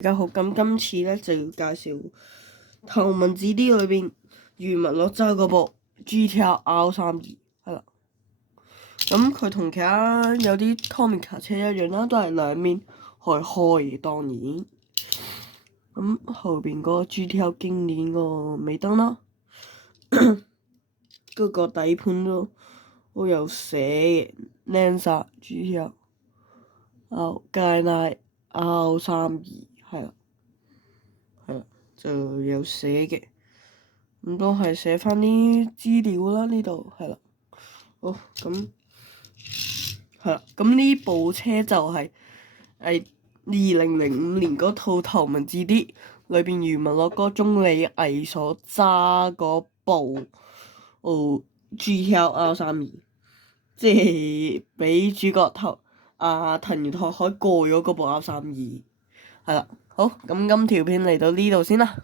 大家好，咁今次咧就要介紹《頭文字 D》裏邊余文樂揸嗰部 GTR R32，係啦。咁佢同其他有啲 Tomica 車一樣啦，都係兩面可以開嘅，當然。咁後邊嗰個 GTR 經典個尾燈啦，嗰個底盤都有寫嘅 Lancer GTR Skyline R32，係啦。就有寫嘅，咁都係寫翻啲資料啦。呢度係啦，好咁係啦，咁呢部車就係2005年嗰套《頭文字 D》裏邊余文樂嗰鐘離毅所揸嗰部GTR R32，即係俾主角藤原拓海過咗嗰部 R32，係啦。好，咁今條片嚟到呢度先啦。